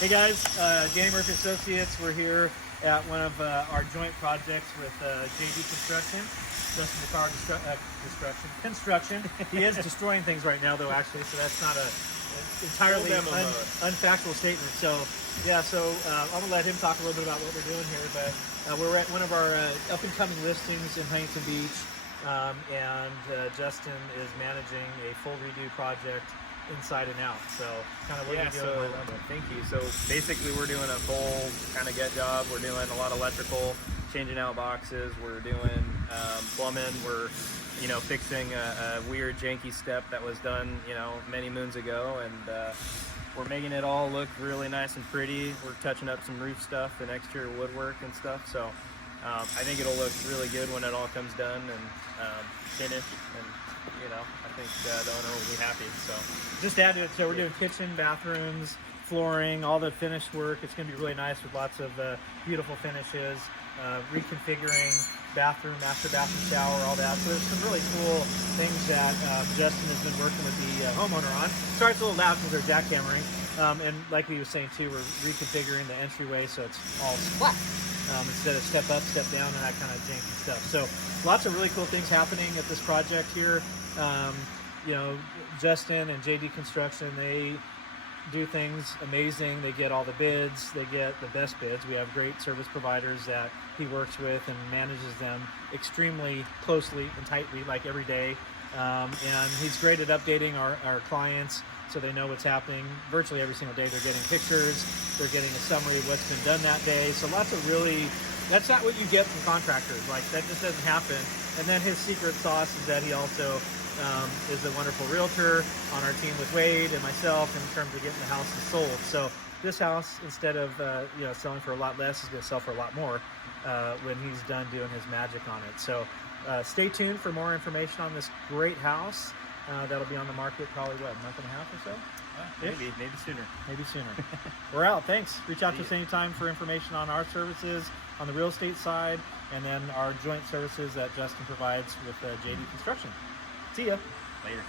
Hey guys, Danny Murphy Associates. We're here at one of our joint projects with JD Construction. Justin DeCaro Construction. He is destroying things right now, though. Actually, so that's not a entirely unfactual statement. So yeah, I'm gonna let him talk a little bit about what we're doing here. But we're at one of our up and coming listings in Huntington Beach, and Justin is managing a full redo project inside and out. So kind of what you're doing. Thank you. So basically we're doing a full kind of get job. We're doing a lot of electrical, changing out boxes. We're doing plumbing. We're fixing a weird janky step that was done many moons ago, and we're making it all look really nice and pretty. We're touching up some roof stuff and exterior woodwork and stuff. So I think it'll look really good when it all comes done and finished, and I think the owner will be happy. So just add to it, so we're doing kitchen, bathrooms, flooring, all the finished work. It's going to be really nice with lots of beautiful finishes, reconfiguring bathroom, master bathroom, shower, all that. So there's some really cool things that Justin has been working with the homeowner on. Sorry, it's a little loud because they're jackhammering. And like he was saying too, we're reconfiguring the entryway so it's all flat instead of step up, step down, and that kind of janky stuff. So lots of really cool things happening at this project here. Justin and JD Construction, they do things amazing. They get all the bids. They get the best bids. We have great service providers that he works with and manages them extremely closely and tightly, like every day. And he's great at updating our clients so they know what's happening virtually every single day. They're getting pictures. They're getting a summary of what's been done that day. So lots of that's not what you get from contractors. Like, that just doesn't happen. And then his secret sauce is that he also is a wonderful realtor on our team with Wade and myself in terms of getting the houses sold. So this house, instead of selling for a lot less, is going to sell for a lot more when he's done doing his magic on it. So stay tuned for more information on this great house. That'll be on the market probably, a month and a half or so? maybe sooner. Maybe sooner. We're out. Thanks. Reach out to us anytime for information on our services on the real estate side, and then our joint services that Justin provides with JD Construction. See ya. Later.